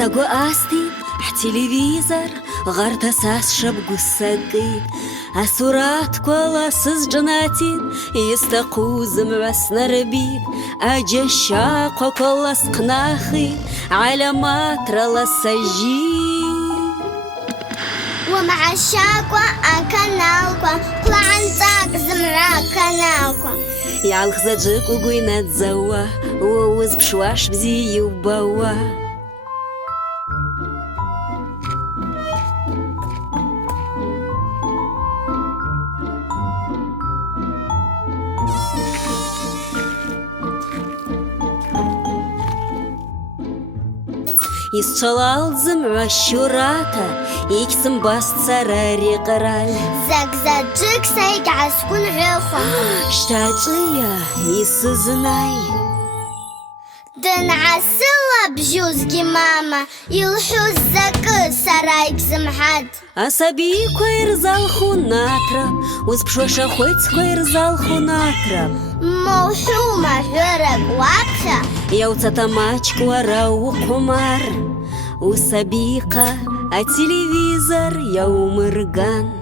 ساقو آستي حتلفزير غارتا ساس شبقو الساقي أسورات كولا سجناتين يستقوز مبس نربيب أجي الشاقو كولا سقناخي على ماترا لسجيب ومع الشاقوة أكنالكوا كل عنتاك زمرا كنالكوا يعلق زجك وقوينات زوا ووز بشواش بزي وبوا يسشلال زمع الشراتا يكسم باست سراري قرال زك زجك سيك عسكون عخوا شتاجية يسزناي دن عسلا بجوزكي ماما يلحو الزك سرايك زمحد أصابي كويرزال خوناترا وزبشوشا خويت كويرزال خوناترا موحومة جرق واضحة يوتا ماتشك ورا وقمار وسبيقة التلفزير يوم رقان